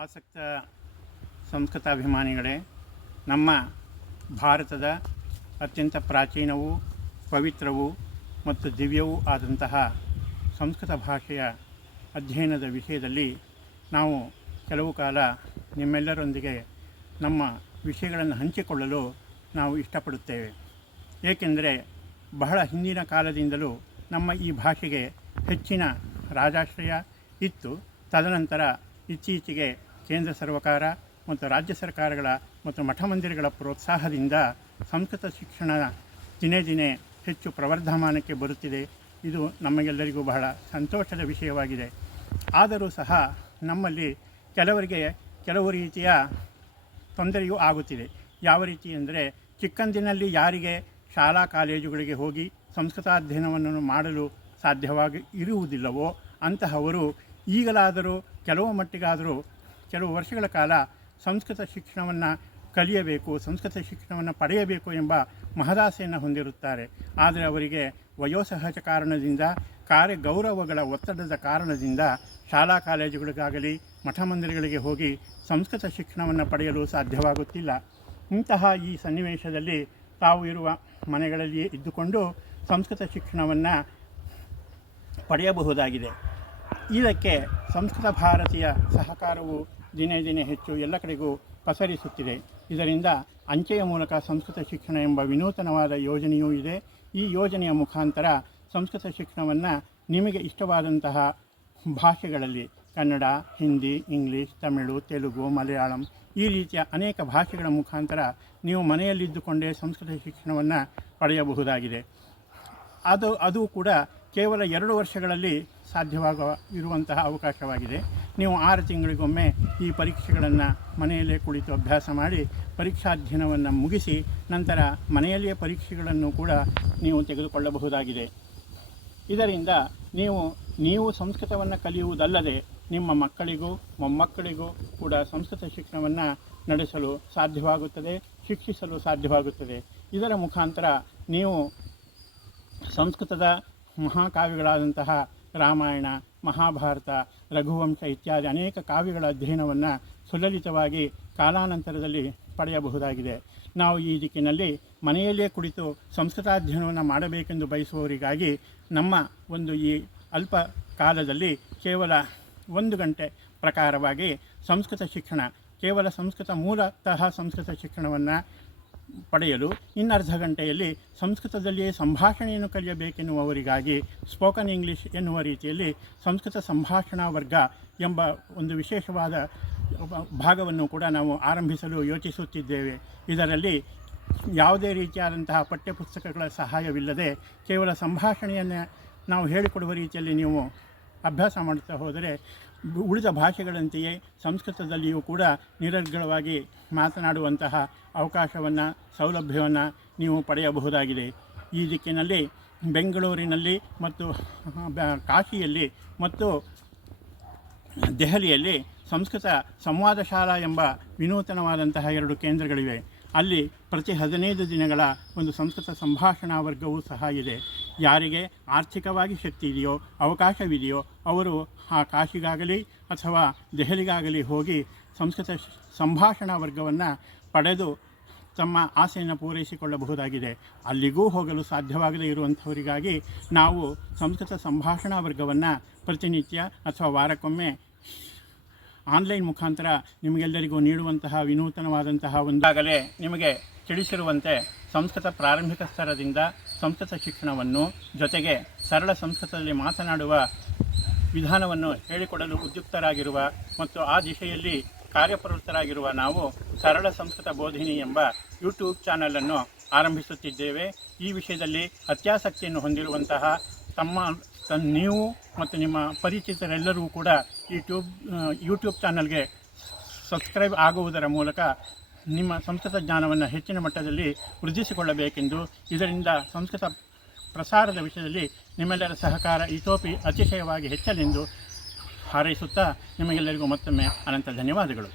ಆಸಕ್ತ ಸಂಸ್ಕೃತಾಭಿಮಾನಿಗಳೇ, ನಮ್ಮ ಭಾರತದ ಅತ್ಯಂತ ಪ್ರಾಚೀನವೂ ಪವಿತ್ರವೂ ಮತ್ತು ದಿವ್ಯವೂ ಆದಂತಹ ಸಂಸ್ಕೃತ ಭಾಷೆಯ ಅಧ್ಯಯನದ ವಿಷಯದಲ್ಲಿ ನಾವು ಕೆಲವು ಕಾಲ ನಿಮ್ಮೆಲ್ಲರೊಂದಿಗೆ ನಮ್ಮ ವಿಷಯಗಳನ್ನು ಹಂಚಿಕೊಳ್ಳಲು ನಾವು ಇಷ್ಟಪಡುತ್ತೇವೆ. ಏಕೆಂದರೆ ಬಹಳ ಹಿಂದಿನ ಕಾಲದಿಂದಲೂ ನಮ್ಮ ಈ ಭಾಷೆಗೆ ಹೆಚ್ಚಿನ ರಾಜಾಶ್ರಯ ಇತ್ತು. ತದನಂತರ ಇತ್ತೀಚೆಗೆ ಕೇಂದ್ರ ಸರ್ಕಾರ ಮತ್ತು ರಾಜ್ಯ ಸರ್ಕಾರಗಳ ಮತ್ತು ಮಠ ಮಂದಿರಗಳ ಪ್ರೋತ್ಸಾಹದಿಂದ ಸಂಸ್ಕೃತ ಶಿಕ್ಷಣ ದಿನೇ ದಿನೇ ಹೆಚ್ಚು ಪ್ರವರ್ಧಮಾನಕ್ಕೆ ಬರುತ್ತಿದೆ. ಇದು ನಮಗೆಲ್ಲರಿಗೂ ಬಹಳ ಸಂತೋಷದ ವಿಷಯವಾಗಿದೆ. ಆದರೂ ಸಹ ನಮ್ಮಲ್ಲಿ ಕೆಲವರಿಗೆ ಕೆಲವು ರೀತಿಯ ತೊಂದರೆಯೂ ಆಗುತ್ತಿದೆ. ಯಾವ ರೀತಿ ಅಂದರೆ, ಚಿಕ್ಕಂದಿನಲ್ಲಿ ಯಾರಿಗೆ ಶಾಲಾ ಕಾಲೇಜುಗಳಿಗೆ ಹೋಗಿ ಸಂಸ್ಕೃತಾಧ್ಯಯನವನ್ನು ಮಾಡಲು ಸಾಧ್ಯವಾಗಿ ಇರುವುದಿಲ್ಲವೋ ಅಂತಹವರು ಈಗಲಾದರೂ ಕೆಲವು ಮಟ್ಟಿಗಾದರೂ ಕೆಲವು ವರ್ಷಗಳ ಕಾಲ ಸಂಸ್ಕೃತ ಶಿಕ್ಷಣವನ್ನು ಕಲಿಯಬೇಕು, ಸಂಸ್ಕೃತ ಶಿಕ್ಷಣವನ್ನು ಪಡೆಯಬೇಕು ಎಂಬ ಮಹದಾಸೆಯನ್ನು ಹೊಂದಿರುತ್ತಾರೆ. ಆದರೆ ಅವರಿಗೆ ವಯೋಸಹಜ ಕಾರಣದಿಂದ, ಕಾರ್ಯಗೌರವಗಳ ಒತ್ತಡದ ಕಾರಣದಿಂದ ಶಾಲಾ ಕಾಲೇಜುಗಳಿಗಾಗಲಿ ಮಠ ಮಂದಿರಗಳಿಗೆ ಹೋಗಿ ಸಂಸ್ಕೃತ ಶಿಕ್ಷಣವನ್ನು ಪಡೆಯಲು ಸಾಧ್ಯವಾಗುತ್ತಿಲ್ಲ. ಇಂತಹ ಈ ಸನ್ನಿವೇಶದಲ್ಲಿ ತಾವು ಇರುವ ಮನೆಗಳಲ್ಲಿಯೇ ಇದ್ದುಕೊಂಡು ಸಂಸ್ಕೃತ ಶಿಕ್ಷಣವನ್ನು ಪಡೆಯಬಹುದಾಗಿದೆ. ಇದಕ್ಕೆ ಸಂಸ್ಕೃತ ಭಾರತೀಯ ಸಹಕಾರವು ದಿನೇ ದಿನೇ ಹೆಚ್ಚು ಎಲ್ಲ ಕಡೆಗೂ ಪಸರಿಸುತ್ತಿದೆ. ಇದರಿಂದ ಅಂಚೆಯ ಮೂಲಕ ಸಂಸ್ಕೃತ ಶಿಕ್ಷಣ ಎಂಬ ವಿನೂತನವಾದ ಯೋಜನೆಯೂ ಇದೆ. ಈ ಯೋಜನೆಯ ಮುಖಾಂತರ ಸಂಸ್ಕೃತ ಶಿಕ್ಷಣವನ್ನು ನಿಮಗೆ ಇಷ್ಟವಾದಂತಹ ಭಾಷೆಗಳಲ್ಲಿ ಕನ್ನಡ, ಹಿಂದಿ, ಇಂಗ್ಲೀಷ್, ತಮಿಳು, ತೆಲುಗು, ಮಲಯಾಳಂ ಈ ರೀತಿಯ ಅನೇಕ ಭಾಷೆಗಳ ಮುಖಾಂತರ ನೀವು ಮನೆಯಲ್ಲಿದ್ದುಕೊಂಡೇ ಸಂಸ್ಕೃತ ಶಿಕ್ಷಣವನ್ನು ಪಡೆಯಬಹುದಾಗಿದೆ. ಅದು ಕೂಡ ಕೇವಲ 2 ವರ್ಷಗಳಲ್ಲಿ ಇರುವಂತಹ ಅವಕಾಶವಾಗಿದೆ. ನೀವು 6 ತಿಂಗಳಿಗೊಮ್ಮೆ ಈ ಪರೀಕ್ಷೆಗಳನ್ನು ಮನೆಯಲ್ಲೇ ಕುಳಿತು ಅಭ್ಯಾಸ ಮಾಡಿ ಪರೀಕ್ಷಾಧ್ಯಯನವನ್ನು ಮುಗಿಸಿ ನಂತರ ಮನೆಯಲ್ಲಿಯೇ ಪರೀಕ್ಷೆಗಳನ್ನು ಕೂಡ ನೀವು ತೆಗೆದುಕೊಳ್ಳಬಹುದಾಗಿದೆ. ಇದರಿಂದ ನೀವು ಸಂಸ್ಕೃತವನ್ನು ಕಲಿಯುವುದಲ್ಲದೆ ನಿಮ್ಮ ಮಕ್ಕಳಿಗೂ ಮೊಮ್ಮಕ್ಕಳಿಗೂ ಕೂಡ ಸಂಸ್ಕೃತ ಶಿಕ್ಷಣವನ್ನು ನಡೆಸಲು ಸಾಧ್ಯವಾಗುತ್ತದೆ, ಶಿಕ್ಷಿಸಲು ಸಾಧ್ಯವಾಗುತ್ತದೆ. ಇದರ ಮುಖಾಂತರ ನೀವು ಸಂಸ್ಕೃತದ ಮಹಾಕಾವ್ಯಗಳಾದಂತಹ ರಾಮಾಯಣ, ಮಹಾಭಾರತ, ರಘುವಂಶ ಇತ್ಯಾದಿ ಅನೇಕ ಕಾವ್ಯಗಳ ಅಧ್ಯಯನವನ್ನು ಸುಲಲಿತವಾಗಿ ಕಾಲಾನಂತರದಲ್ಲಿ ಪಡೆಯಬಹುದಾಗಿದೆ. ನಾವು ಈ ದಿಕ್ಕಿನಲ್ಲಿ ಮನೆಯಲ್ಲೇ ಕುಳಿತು ಸಂಸ್ಕೃತಾಧ್ಯಯನವನ್ನು ಮಾಡಬೇಕೆಂದು ಬಯಸುವವರಿಗಾಗಿ ನಮ್ಮ ಈ ಅಲ್ಪ ಕಾಲದಲ್ಲಿ ಕೇವಲ 1 ಗಂಟೆ ಪ್ರಕಾರವಾಗಿ ಸಂಸ್ಕೃತ ಶಿಕ್ಷಣ, ಕೇವಲ ಮೂಲತಃ ಸಂಸ್ಕೃತ ಶಿಕ್ಷಣವನ್ನು ಪಡೆಯಲು ಇನ್ನರ್ಧ ಗಂಟೆಯಲ್ಲಿ ಸಂಸ್ಕೃತದಲ್ಲಿಯೇ ಸಂಭಾಷಣೆಯನ್ನು ಕಲಿಯಬೇಕೆನ್ನುವವರಿಗಾಗಿ ಸ್ಪೋಕನ್ ಇಂಗ್ಲೀಷ್ ಎನ್ನುವ ರೀತಿಯಲ್ಲಿ ಸಂಸ್ಕೃತ ಸಂಭಾಷಣಾ ವರ್ಗ ಎಂಬ ಒಂದು ವಿಶೇಷವಾದ ಭಾಗವನ್ನು ಕೂಡ ನಾವು ಆರಂಭಿಸಲು ಯೋಚಿಸುತ್ತಿದ್ದೇವೆ. ಇದರಲ್ಲಿ ಯಾವುದೇ ರೀತಿಯಾದಂತಹ ಪಠ್ಯಪುಸ್ತಕಗಳ ಸಹಾಯವಿಲ್ಲದೆ ಕೇವಲ ಸಂಭಾಷಣೆಯನ್ನು ನಾವು ಹೇಳಿಕೊಡುವ ರೀತಿಯಲ್ಲಿ ನೀವು ಅಭ್ಯಾಸ ಮಾಡುತ್ತಾ ಹೋದರೆ ಉಳಿದ ಭಾಷೆಗಳಂತೆಯೇ ಸಂಸ್ಕೃತದಲ್ಲಿಯೂ ಕೂಡ ನಿರರ್ಗಳವಾಗಿ ಮಾತನಾಡುವಂತಹ ಅವಕಾಶವನ್ನು, ಸೌಲಭ್ಯವನ್ನು ನೀವು ಪಡೆಯಬಹುದಾಗಿದೆ. ಈ ದಿಕ್ಕಿನಲ್ಲಿ ಬೆಂಗಳೂರಿನಲ್ಲಿ ಮತ್ತು ಕಾಶಿಯಲ್ಲಿ ಮತ್ತು ದೆಹಲಿಯಲ್ಲಿ ಸಂಸ್ಕೃತ ಸಂವಾದ ಶಾಲಾ ಎಂಬ ವಿನೂತನವಾದಂತಹ 2 ಕೇಂದ್ರಗಳಿವೆ. ಅಲ್ಲಿ ಪ್ರತಿ 15 ದಿನಗಳ ಒಂದು ಸಂಸ್ಕೃತ ಸಂಭಾಷಣಾ ವರ್ಗವೂ ಸಹ ಇದೆ. ಯಾರಿಗೆ ಆರ್ಥಿಕವಾಗಿ ಶಕ್ತಿ ಇದೆಯೋ, ಅವಕಾಶವಿದೆಯೋ ಅವರು ಆ ಕಾಶಿಗಾಗಲಿ ಅಥವಾ ದೆಹಲಿಗಾಗಲಿ ಹೋಗಿ ಸಂಸ್ಕೃತ ಸಂಭಾಷಣಾ ವರ್ಗವನ್ನು ಪಡೆದು ತಮ್ಮ ಆಸೆಯನ್ನು ಪೂರೈಸಿಕೊಳ್ಳಬಹುದಾಗಿದೆ. ಅಲ್ಲಿಗೂ ಹೋಗಲು ಸಾಧ್ಯವಾಗದೇ ಇರುವಂಥವರಿಗಾಗಿ ನಾವು ಸಂಸ್ಕೃತ ಸಂಭಾಷಣಾ ವರ್ಗವನ್ನು ಪ್ರತಿನಿತ್ಯ ಅಥವಾ ವಾರಕ್ಕೊಮ್ಮೆ ಆನ್ಲೈನ್ ಮುಖಾಂತರ ನಿಮಗೆಲ್ಲರಿಗೂ ನೀಡುವಂತಹ ವಿನೂತನವಾದಂತಹ ಒಂದಾಗಲೇ ನಿಮಗೆ ತಿಳಿಸಿರುವಂತೆ ಸಂಸ್ಕೃತ ಪ್ರಾರಂಭಿಕ ಸ್ತರದಿಂದ ಸಂಸ್ಕೃತ ಶಿಕ್ಷಣವನ್ನು ಜೊತೆಗೆ ಸರಳ ಸಂಸ್ಕೃತದಲ್ಲಿ ಮಾತನಾಡುವ ವಿಧಾನವನ್ನು ಹೇಳಿಕೊಡಲು ಉದ್ಯುಕ್ತರಾಗಿರುವ ಮತ್ತು ಆ ದಿಶೆಯಲ್ಲಿ ಕಾರ್ಯಪ್ರವೃತ್ತರಾಗಿರುವ ನಾವು ಸರಳ ಸಂಸ್ಕೃತ ಬೋಧಿನಿ ಎಂಬ ಯೂಟ್ಯೂಬ್ ಚಾನಲನ್ನು ಆರಂಭಿಸುತ್ತಿದ್ದೇವೆ. ಈ ವಿಷಯದಲ್ಲಿ ಅತ್ಯಾಸಕ್ತಿಯನ್ನು ಹೊಂದಿರುವಂತಹ ನೀವು ಮತ್ತು ನಿಮ್ಮ ಪರಿಚಿತರೆಲ್ಲರೂ ಕೂಡ ಯೂಟ್ಯೂಬ್ ಚಾನಲ್ಗೆ ಸಬ್ಸ್ಕ್ರೈಬ್ ಆಗುವುದರ ಮೂಲಕ ನಿಮ್ಮ ಸಂಸ್ಕೃತ ಜ್ಞಾನವನ್ನು ಹೆಚ್ಚಿನ ಮಟ್ಟದಲ್ಲಿ ವೃದ್ಧಿಸಿಕೊಳ್ಳಬೇಕೆಂದು, ಇದರಿಂದ ಸಂಸ್ಕೃತ ಪ್ರಸಾರದ ವಿಷಯದಲ್ಲಿ ನಿಮ್ಮೆಲ್ಲರ ಸಹಕಾರ ಇತೋಪಿ ಅತಿಶಯವಾಗಿ ಹೆಚ್ಚಲೆಂದು ಹಾರೈಸುತ್ತಾ ನಿಮಗೆಲ್ಲರಿಗೂ ಮತ್ತೊಮ್ಮೆ ಅನಂತ ಧನ್ಯವಾದಗಳು.